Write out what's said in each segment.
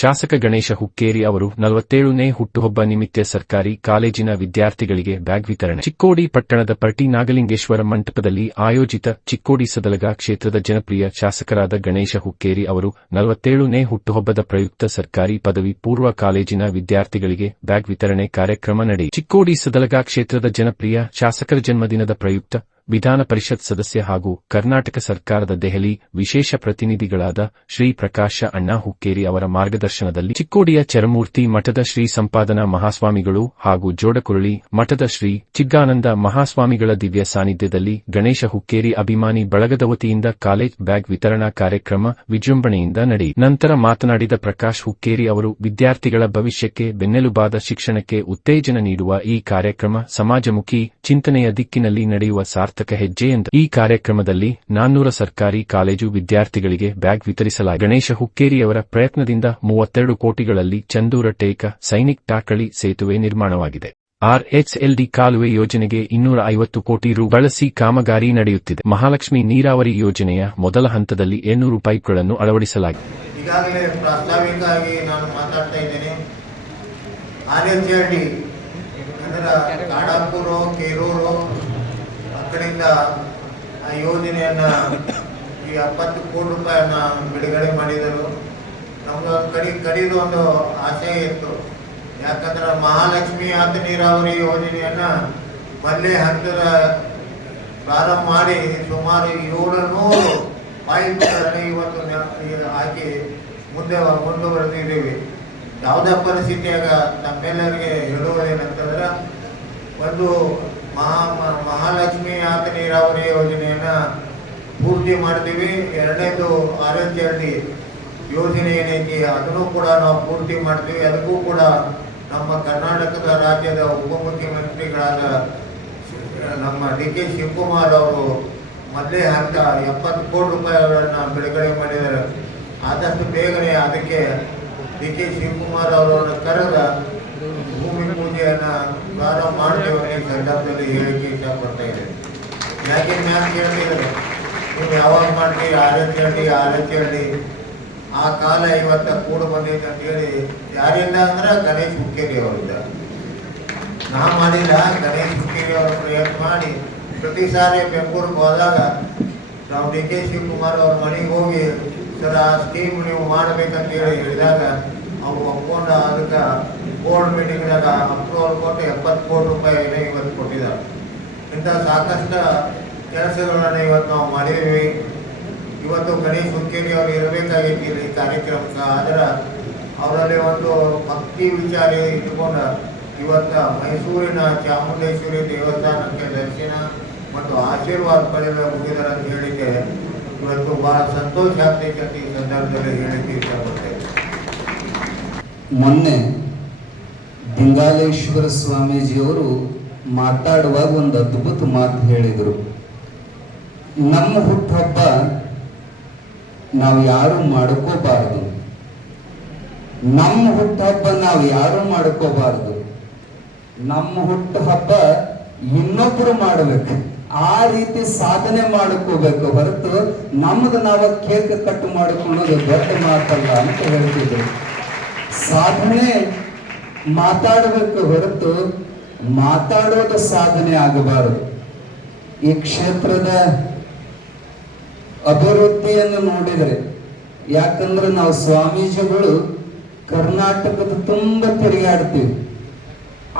ಶಾಸಕ ಗಣೇಶ ಹುಕ್ಕೇರಿ ಅವರು ನಲವತ್ತೇಳನೇ ಹುಟ್ಟುಹಬ್ಬ ನಿಮಿತ್ತ ಸರ್ಕಾರಿ ಕಾಲೇಜಿನ ವಿದ್ಯಾರ್ಥಿಗಳಿಗೆ ಬ್ಯಾಗ್ ವಿತರಣೆ. ಚಿಕ್ಕೋಡಿ ಪಟ್ಟಣದ ಪರ್ಟಿ ನಾಗಲಿಂಗೇಶ್ವರ ಮಂಟಪದಲ್ಲಿ ಆಯೋಜಿತ ಚಿಕ್ಕೋಡಿ ಸದಲಗ ಕ್ಷೇತ್ರದ ಜನಪ್ರಿಯ ಶಾಸಕರಾದ ಗಣೇಶ ಹುಕ್ಕೇರಿ ಅವರು ನಲವತ್ತೇಳನೇ ಹುಟ್ಟುಹಬ್ಬದ ಪ್ರಯುಕ್ತ ಸರ್ಕಾರಿ ಪದವಿ ಪೂರ್ವ ಕಾಲೇಜಿನ ವಿದ್ಯಾರ್ಥಿಗಳಿಗೆ ಬ್ಯಾಗ್ ವಿತರಣೆ ಕಾರ್ಯಕ್ರಮ ನಡೆಯಿತು. ಚಿಕ್ಕೋಡಿ ಸದಲಗ ಕ್ಷೇತ್ರದ ಜನಪ್ರಿಯ ಶಾಸಕರ ಜನ್ಮದಿನದ ಪ್ರಯುಕ್ತ ವಿಧಾನ ಪರಿಷತ್ ಸದಸ್ಯ ಹಾಗೂ ಕರ್ನಾಟಕ ಸರ್ಕಾರದ ದೆಹಲಿ ವಿಶೇಷ ಪ್ರತಿನಿಧಿಗಳಾದ ಶ್ರೀ ಪ್ರಕಾಶ ಅಣ್ಣಾ ಹುಕ್ಕೇರಿ ಅವರ ಮಾರ್ಗದರ್ಶನದಲ್ಲಿ ಚಿಕ್ಕೋಡಿಯ ಚರಮೂರ್ತಿ ಮಠದ ಶ್ರೀ ಸಂಪಾದನಾ ಮಹಾಸ್ವಾಮಿಗಳು ಹಾಗೂ ಜೋಡಕುರಳಿ ಮಠದ ಶ್ರೀ ಚಿಗ್ಗಾನಂದ ಮಹಾಸ್ವಾಮಿಗಳ ದಿವ್ಯ ಸಾನ್ನಿಧ್ಯದಲ್ಲಿ ಗಣೇಶ ಹುಕ್ಕೇರಿ ಅಭಿಮಾನಿ ಬಳಗದ ವತಿಯಿಂದ ಕಾಲೇಜ್ ಬ್ಯಾಗ್ ವಿತರಣಾ ಕಾರ್ಯಕ್ರಮ ವಿಜೃಂಭಣೆಯಿಂದ ನಡೆಯಿತು. ನಂತರ ಮಾತನಾಡಿದ ಪ್ರಕಾಶ್ ಹುಕ್ಕೇರಿ ಅವರು, ವಿದ್ಯಾರ್ಥಿಗಳ ಭವಿಷ್ಯಕ್ಕೆ ಬೆನ್ನೆಲುಬಾದ ಶಿಕ್ಷಣಕ್ಕೆ ಉತ್ತೇಜನ ನೀಡುವ ಈ ಕಾರ್ಯಕ್ರಮ ಸಮಾಜಮುಖಿ ಚಿಂತನೆಯ ದಿಕ್ಕಿನಲ್ಲಿ ನಡೆಯುವ ಸಾರ್ಥಕ ಹೆಜ್ಜೆ ಎಂದು. ಈ ಕಾರ್ಯಕ್ರಮದಲ್ಲಿ ನಾನ್ನೂರ ಸರ್ಕಾರಿ ಕಾಲೇಜು ವಿದ್ಯಾರ್ಥಿಗಳಿಗೆ ಬ್ಯಾಗ್ ವಿತರಿಸಲಾಗಿದೆ ಗಣೇಶ ಹುಕ್ಕೇರಿಯವರ ಪ್ರಯತ್ನದಿಂದ ಮೂವತ್ತೆರಡು ಕೋಟಿಗಳಲ್ಲಿ ಚಂದೂರ ಟೇಕ, ಸೈನಿಕ್ ಟಾಕಳಿ ಸೇತುವೆ ನಿರ್ಮಾಣವಾಗಿದೆ. ಆರ್ಎಚ್ಎಲ್ಡಿ ಕಾಲುವೆ ಯೋಜನೆಗೆ ಇನ್ನೂರ ಐವತ್ತು ಕೋಟಿ ರು ಬಳಸಿ ಕಾಮಗಾರಿ ನಡೆಯುತ್ತಿದೆ. ಮಹಾಲಕ್ಷ್ಮಿ ನೀರಾವರಿ ಯೋಜನೆಯ ಮೊದಲ ಹಂತದಲ್ಲಿ ಏಳ್ನೂರು ಪೈಪ್ಗಳನ್ನು ಅಳವಡಿಸಲಾಗಿದೆ. ಈಗಾಗಲೇ ಪ್ರಾಸ್ತಾವಿಕವಾಗಿ ನಾನು ಮಾತಾಡ್ತಾ ಇದ್ದೇನೆ. ಆರ್ಎಚ್ಎಲ್ಡಿ, ಅದರ ಕೇರೂರು ಕಡೆಯಿಂದ ಆ ಯೋಜನೆಯನ್ನ ಈ ಎಪ್ಪತ್ತು ಕೋಟಿ ರೂಪಾಯಿಯನ್ನ ಬಿಡುಗಡೆ ಮಾಡಿದರು. ನಮ್ಗೆ ಒಂದು ಕಡಿ ಕಡಿದು ಒಂದು ಆಸೆ ಇತ್ತು. ಯಾಕಂದ್ರೆ ಮಹಾಲಕ್ಷ್ಮಿ ಹತ್ತು ನೀರಾವರಿ ಯೋಜನೆಯನ್ನ ಮೊದಲೇ ಹತ್ತಿರ ಪ್ರಾರಂಭ ಮಾಡಿ ಸುಮಾರು ಏಳು ನೂರು ಪಾಯಿಂಟ್ಗಳನ್ನು ಇವತ್ತು ಹಾಕಿ ಮುಂದೆ ಮುಂದುವರೆದಿದ್ದೀವಿ. ಯಾವುದೇ ಪರಿಸ್ಥಿತಿಯಾಗ ನಮ್ಮೆಲ್ಲರಿಗೆ ಹೇಳುವುದೇನಂತಂದ್ರೆ ಒಂದು ಮಹಾ ಮಹಾಲಕ್ಷ್ಮಿ ಆತ ನೀರಾವರಿ ಯೋಜನೆಯನ್ನು ಪೂರ್ತಿ ಮಾಡ್ತೀವಿ. ಎರಡನೇದು ಆರ್ ಯೋಜನೆ ಏನೈತಿ, ಅದನ್ನು ಕೂಡ ನಾವು ಪೂರ್ತಿ ಮಾಡ್ತೀವಿ. ಅದಕ್ಕೂ ಕೂಡ ನಮ್ಮ ಕರ್ನಾಟಕದ ರಾಜ್ಯದ ಉಪಮುಖ್ಯಮಂತ್ರಿಗಳಾದ ನಮ್ಮ ಡಿ ಕೆ ಶಿವಕುಮಾರ್ ಅವರು ಮೊದಲೇ ಹಂತ ಎಪ್ಪತ್ತು ಕೋಟಿ ರೂಪಾಯಿಗಳನ್ನು ಬಿಡುಗಡೆ ಮಾಡಿದ್ದಾರೆ. ಆದಷ್ಟು ಬೇಗನೆ ಅದಕ್ಕೆ ಡಿ ಕೆ ಶಿವಕುಮಾರ್ ಅವರನ್ನು ಕರೆದ ಪ್ರಾರಂಭ ಮಾಡ್ತೇವೆ ಸಂದರ್ಭದಲ್ಲಿ ಹೇಳಿಕೆ ಇಷ್ಟಪಡ್ತಾ ಇದ್ದೇನೆ ಯಾಕೆ ಮ್ಯಾಮ್ ಕೇಳ್ತಿದ್ದಾರೆ ನೀವು ಯಾವಾಗ ಮಾಡ್ತೀವಿ ಆರತಿ ಆರತಿ ಆ ಕಾಲ ಇವತ್ತ ಕೂಡ ಬಂದೈತೆ ಅಂತ ಹೇಳಿ ಯಾರಿಂದ ಅಂದ್ರೆ ಗಣೇಶ್ ಹುಕ್ಕೇರಿ ಅವರಿಂದ ನಾ ಮಾಡಿಲ್ಲ, ಗಣೇಶ್ ಹುಕ್ಕೇರಿ ಅವರು ಪ್ರಯತ್ನ ಮಾಡಿ ಪ್ರತಿ ಸಾರಿ ಬೆಂಗಳೂರಿಗೆ ಹೋದಾಗ ನಾವು ಡಿ ಕೆ ಶಿವಕುಮಾರ್ ಅವ್ರ ಮನೆಗೆ ಹೋಗಿ, ಸರ್, ಆ ಸ್ಕೀಮ್ ನೀವು ಮಾಡಬೇಕಂತ ಹೇಳಿ ಹೇಳಿದಾಗ ಅವ್ರು ಒಪ್ಕೊಂಡು ಅದಕ್ಕೆ ಬೋರ್ಡ್ ಮೀಟಿಂಗ್ನಾಗ ಅಪ್ರೂವಲ್ ಕೊಟ್ಟು ಎಪ್ಪತ್ತು ಕೋಟಿ ರೂಪಾಯಿ ಇವತ್ತು ಕೊಟ್ಟಿದ್ದಾರೆ. ಇಂಥ ಸಾಕಷ್ಟು ಕೆಲಸಗಳನ್ನ ಇವತ್ತು ನಾವು ಮಾಡಿದ್ವಿ ಇವತ್ತು ಗಣೇಶ್ ಹುಕ್ಕೇರಿ ಅವರು ಇರಬೇಕಾಗಿತ್ತು ಈ ಕಾರ್ಯಕ್ರಮಕ್ಕೆ ಆದ್ರೆ ಅವರಲ್ಲಿ ಒಂದು ಭಕ್ತಿ ವಿಚಾರ ಇಟ್ಟುಕೊಂಡು ಇವತ್ತ ಮೈಸೂರಿನ ಚಾಮುಂಡೇಶ್ವರಿ ದೇವಸ್ಥಾನಕ್ಕೆ ದರ್ಶನ ಮತ್ತು ಆಶೀರ್ವಾದ ಪಡೆದ ಮುಗಿದಾರೆ ಅಂತ ಹೇಳಿಕೆ ಇವತ್ತು ಬಹಳ ಸಂತೋಷ ಆಗ್ತೈತೆ ಅಂತ ಈ ಸಂದರ್ಭದಲ್ಲಿ ಇಷ್ಟಪಡ್ತೇನೆ. ಮೊನ್ನೆ ದಿಂಗಾಲೇಶ್ವರ ಸ್ವಾಮೀಜಿಯವರು ಮಾತಾಡುವಾಗ ಒಂದು ಅದ್ಭುತ ಮಾತು ಹೇಳಿದರು. ನಮ್ಮ ಹುಟ್ಟುಹಬ್ಬ ನಾವು ಯಾರು ಮಾಡ್ಕೋಬಾರದು. ನಮ್ಮ ಹುಟ್ಟುಹಬ್ಬ ನಾವು ಯಾರು ಮಾಡ್ಕೋಬಾರದು. ನಮ್ಮ ಹುಟ್ಟುಹಬ್ಬ ಇನ್ನೊಬ್ರು ಮಾಡಬೇಕು. ಆ ರೀತಿ ಸಾಧನೆ ಮಾಡ್ಕೋಬೇಕು ಹೊರತು ನಮ್ಮದು ನಾವು ಕೇಕ್ ಕಟ್ ಮಾಡಿಕೊಳ್ಳೋದು ದೊಡ್ಡ ಮಾತಲ್ಲ ಅಂತ ಹೇಳ್ತಿದ್ರು. ಸಾಧನೆ ಮಾತಾಡಬೇಕು ಹೊರತು ಮಾತಾಡೋದು ಸಾಧನೆ ಆಗಬಾರದು. ಈ ಕ್ಷೇತ್ರದ ಅಭಿವೃದ್ಧಿಯನ್ನು ನೋಡಿದರೆ, ಯಾಕಂದ್ರೆ ನಾವು ಸ್ವಾಮೀಜಿಗಳು ಕರ್ನಾಟಕದ ತುಂಬ ತಿರುಗಾಡ್ತೀವಿ.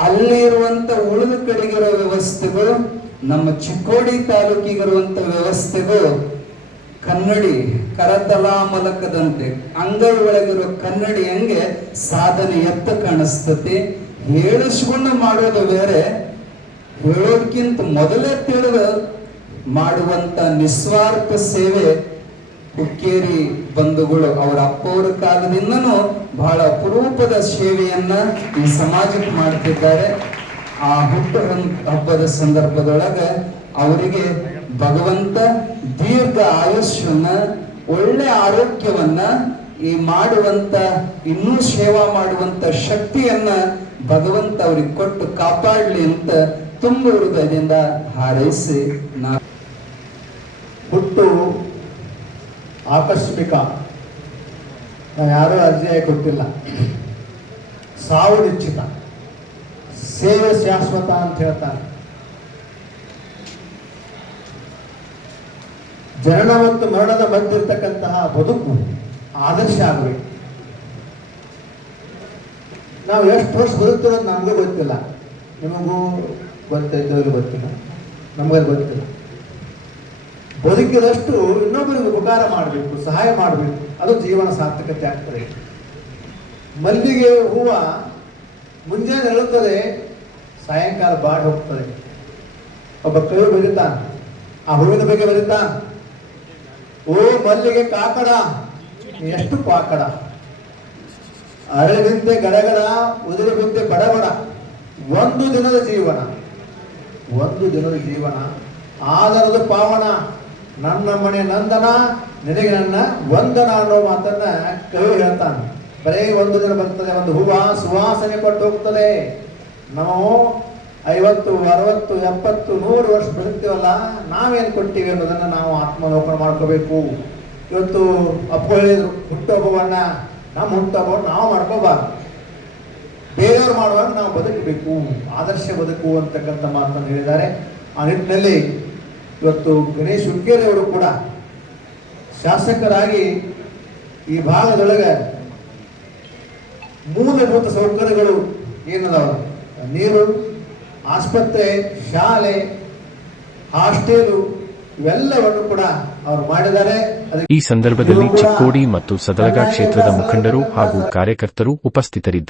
ಅಲ್ಲಿರುವಂತ ಉಳಿದ ಕಡೆಗಿರೋ ವ್ಯವಸ್ಥೆಗಳು, ನಮ್ಮ ಚಿಕ್ಕೋಡಿ ತಾಲೂಕಿಗಿರುವಂತ ವ್ಯವಸ್ಥೆಗಳು ಕನ್ನಡಿ ಕರತಲಾ ಮಲಕದಂತೆ ಅಂಗೈ ಒಳಗಿರೋ ಕನ್ನಡಿ ಹೆಂಗೆ ಸಾಧನೆ ಎತ್ತ ಕಾಣಿಸ್ತತಿ ಹೇಳಿಸ್ಕೊಂಡು ಮಾಡೋದು ಬೇರೆ. ಹೇಳೋದಕ್ಕಿಂತ ಮೊದಲೇ ತಿಳಿದು ಮಾಡುವಂತ ನಿಸ್ವಾರ್ಥ ಸೇವೆ ಹುಕ್ಕೇರಿ ಬಂಧುಗಳು ಅವರ ಅಪ್ಪವರ ಕಾಲದಿಂದನೂ ಬಹಳ ಅಪರೂಪದ ಸೇವೆಯನ್ನ ಈ ಸಮಾಜಕ್ಕೆ ಮಾಡ್ತಿದ್ದಾರೆ. ಆ ಹುಟ್ಟು ಹಬ್ಬದ ಸಂದರ್ಭದೊಳಗೆ ಅವರಿಗೆ ಭಗವಂತ ದೀರ್ಘ ಆಯುಷ್ಯನ್ನ, ಒಳ್ಳೆ ಆರೋಗ್ಯವನ್ನ, ಈ ಮಾಡುವಂತ, ಇನ್ನೂ ಸೇವಾ ಮಾಡುವಂತ ಶಕ್ತಿಯನ್ನ ಭಗವಂತ ಅವ್ರಿಗೆ ಕೊಟ್ಟು ಕಾಪಾಡಲಿ ಅಂತ ತುಂಬ ಹೃದಯದಿಂದ ಹಾರೈಸಿ ನಾ ಹುಟ್ಟು ಆಕಸ್ಮಿಕ. ಯಾರೂ ಅರ್ಜಿಯಾಗಿ ಕೊಟ್ಟಿಲ್ಲ. ಸಾವು ನಿಶ್ಚಿತ. ಸೇವೆ ಶಾಶ್ವತ ಅಂತ ಹೇಳ್ತಾರೆ. ಜನನ ಮತ್ತು ಮರಣದ ಬಂದಿರತಕ್ಕಂತಹ ಬದುಕು ಆದರ್ಶ ಆಗಬೇಕು. ನಾವು ಎಷ್ಟು ವರ್ಷ ಬದುಕ್ತೀರೋ ಅಂತ ನಮಗೂ ಗೊತ್ತಿಲ್ಲ. ನಿಮಗೂ ಗೊತ್ತೈತೋ ಗೊತ್ತಿಲ್ಲ. ನಮಗದು ಗೊತ್ತಿಲ್ಲ. ಬದುಕಿದಷ್ಟು ಇನ್ನೊಬ್ಬರಿಗೆ ಉಪಕಾರ ಮಾಡಬೇಕು, ಸಹಾಯ ಮಾಡಬೇಕು. ಅದು ಜೀವನ ಸಾರ್ಥಕತೆ ಆಗ್ತದೆ. ಮಲ್ಲಿಗೆ ಹೂವ ಮುಂಜಾನೆ ಹೇಳುತ್ತದೆ ಸಾಯಂಕಾಲ ಬಾಡಿ ಹೋಗ್ತದೆ. ಒಬ್ಬ ಕವಿ ಬರೀತಾನೆ, ಆ ಹೂವಿನ ಬಗ್ಗೆ ಬರೀತಾನೆ. ಓ ಮಲ್ಲಿಗೆ ಕಾಕಡ, ಎಷ್ಟು ಪಾಕಡ ಅರಳಿದಂತೆ ಗಡಗಡ ಉದುರಿ ಬಿದ್ದೆ ಬಡಬಡ, ಒಂದು ದಿನದ ಜೀವನ. ಒಂದು ದಿನದ ಜೀವನ, ಆದರದ ಪಾವನ, ನನ್ನ ಮನೆ ನಂದನ, ನಿನಗೆ ನನ್ನ ವಂದನ ಅನ್ನೋ ಮಾತನ್ನ ಕವಿ ಹೇಳ್ತಾನೆ. ಬರೇ ಒಂದು ದಿನ ಬರ್ತದೆ, ಒಂದು ಹೂವ ಸುವಾಸನೆ ಕೊಟ್ಟು ಹೋಗ್ತದೆ. ನಾವು ಐವತ್ತು, ಅರವತ್ತು, ಎಪ್ಪತ್ತು, ನೂರು ವರ್ಷ ಬದುಕ್ತೀವಲ್ಲ ನಾವೇನು ಕೊಟ್ಟಿವಿ ಅನ್ನೋದನ್ನ ನಾವು ಆತ್ಮಾವಲೋಕನ ಮಾಡ್ಕೋಬೇಕು. ಇವತ್ತು ಅಪ್ಪ ಹೇಳಿದ್ರು ಹುಟ್ಟುಹಬ್ಬವನ್ನ ನಮ್ಮ ಹುಟ್ಟುಹಬ್ಬವನ್ನು ನಾವು ಮಾಡ್ಕೋಬಾರ್ದು. ಬೇರೆಯವ್ರು ಮಾಡುವಾಗ ನಾವು ಬದುಕಬೇಕು, ಆದರ್ಶ ಬದುಕು ಅಂತಕ್ಕಂಥ ಮಾತನ್ನು ಹೇಳಿದ್ದಾರೆ. ಆ ನಿಟ್ಟಿನಲ್ಲಿ ಇವತ್ತು ಗಣೇಶ್ ಹುಕ್ಕೇರಿಯವರು ಕೂಡ ಶಾಸಕರಾಗಿ ಈ ಭಾಗದೊಳಗೆ ಮೂಲಭೂತ ಸೌಕರ್ಯಗಳು ಏನದಾವ? ನೀರು ಆಸ್ಪತ್ರೆ ಶಾಲೆ ಹಾಸ್ಟೆಲು ಇವೆಲ್ಲವನ್ನು ಕೂಡ ಅವರು ಮಾಡಿದ್ದಾರೆ. ಈ ಸಂದರ್ಭದಲ್ಲಿ ಚಿಕ್ಕೋಡಿ ಮತ್ತು ಸದಲಗಾ ಕ್ಷೇತ್ರದ ಮುಖಂಡರು ಹಾಗೂ ಕಾರ್ಯಕರ್ತರು ಉಪಸ್ಥಿತರಿದ್ದರು